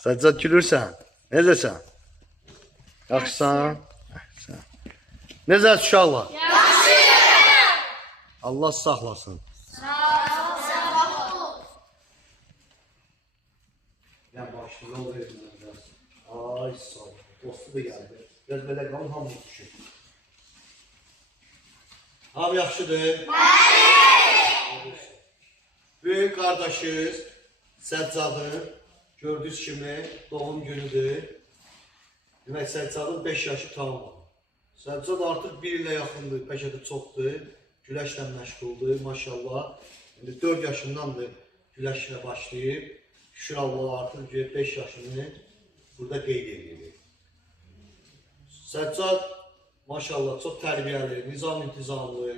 Səccad gülürsən. Necəsən? Yaxşısan? Necəsən uşaqlar? Yaxşıyam. Allah saxlasın. Sağ ol. Ya başlı yol verin biraz. Ay sağ ol. Dostu da geldi. Biraz belə qalın, hamı düşür. Hamı yaxşıdır? Bəli. Böyük qardaşız Səccadın gördüyünüz kimi doğum günüdür. Demək Səccadın 5 yaşı tamam. Səccad artıq 1 ilə yaxındır, peşədə çoxdur. Güləşlə məşğuldur, maşallah. İndi 4 yaşındandır güləşlə başlayıb. Şükür Allah artıq 5 yaşını burada qeyd edilir. Səccad maşallah çox tərbiyəli, nizam-intizamlı,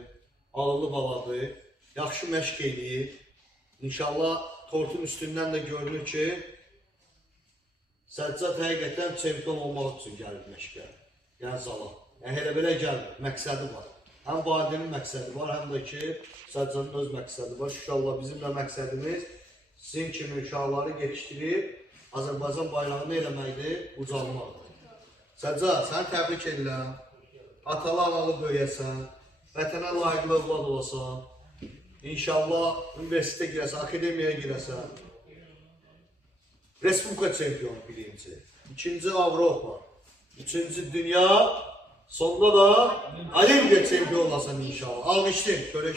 ağıllı baladır. Yaxşı məşq edir. İnşallah tortun üstündən də görünür ki, Səccad həqiqətən çempion olmaq üçün gəlir məşqə. Yəni zala. Yəni elə belə gəlmir, məqsədi var. Həm valideynin məqsədi var, həm də ki, Səccadın öz məqsədi var. İnşallah bizim də məqsədimiz sizin kimi uşaqları yetişdirib Azərbaycan bayrağını eləməkdir, ucalmaqdır. Səccad, səni təbrik edirəm. Atalı analı böyüyəsən, vətənə layiqli övlad olasan. İnşallah universitetə girəsən, akademiyaya girəsən. Respublika çempionu birinci, ikinci Avropa, üçüncü dünya, sonunda da Olimpiya çempionu olasan inşallah. Almışdın, görək.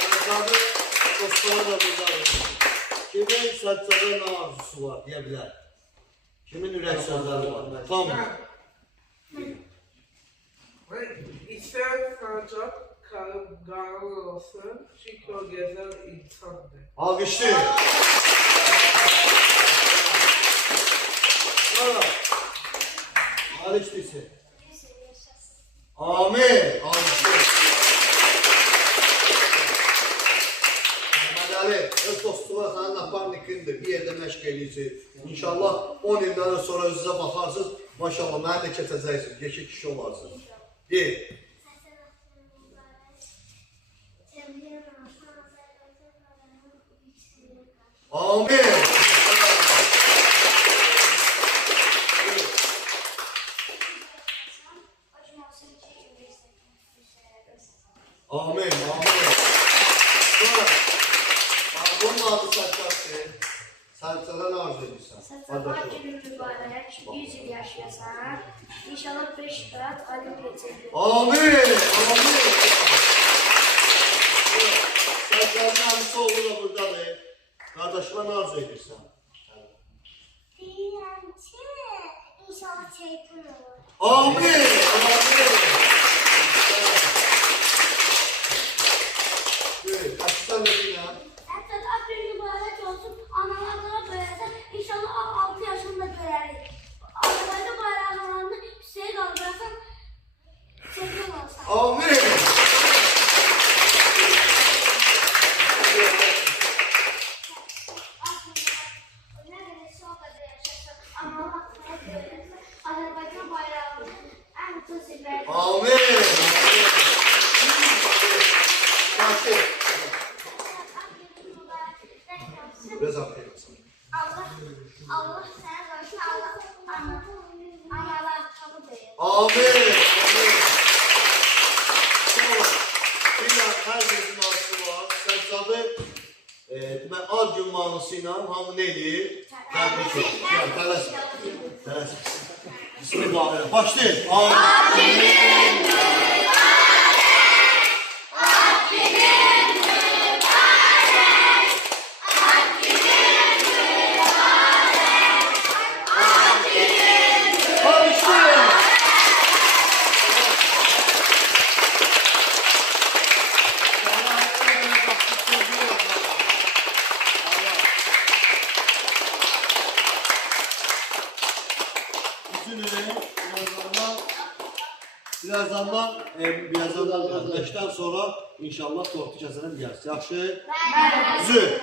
Səccadın dostları da buradadır. Kimin Səccadın arzusu var, deyə bilər. Kimin ürək sözləri var, tamam. İster Səccad Qaragaralı olsun, çünki o gözəl insandır. Almışdın. Sonra, alışdırsın. Amin. Almışdın. Məhəmməd Əli, öz dostluğa sənin naparnikindir, bir yerdə məşq eləyəcək. İnşallah 10 ildən sonra özünüzə baxarsınız, maşallah mənə də keçəcəksiniz, yeşil kişi olarsınız. Bir. Amin. Amin. Sonra, bunun adı Səccaddır. Səccada nə arzu edirsən? Səccad günün mübarək, 100 il yaşayasan. İnşallah 5 qat Olimpiya çempionu. Amin. Səccadın əmisi oğlu da buradadır. Qardaşıma nə arzu edirsən? Deyirəm ki, inşallah çempion olur. Amin. Kaçtan da dinle. Səccad günün mübarək olsun, analarına böyəsən, inşallah 6 yaşında görərik. Azərbaycan bayraqlarını Hüseyin qaldırarsan, çempion olsan. Amin. Azərbaycan bayrağını ən mutlu zirvəyə. Amin. Kaçtı. Biraz aferin sana. Allah sənə qarşı analar tanı deyir. Amin. Sonra, hər birimizin arzusu var. Səccadı ad gün mahnısı ilə hamı nə edir? Təbrik edir. Tələs. Bismillahirrahmanirrahim. Başlayın. Amin. Birazdan 5'ten sonra inşallah tortu keselim gelsin. Yaxşı? Zü.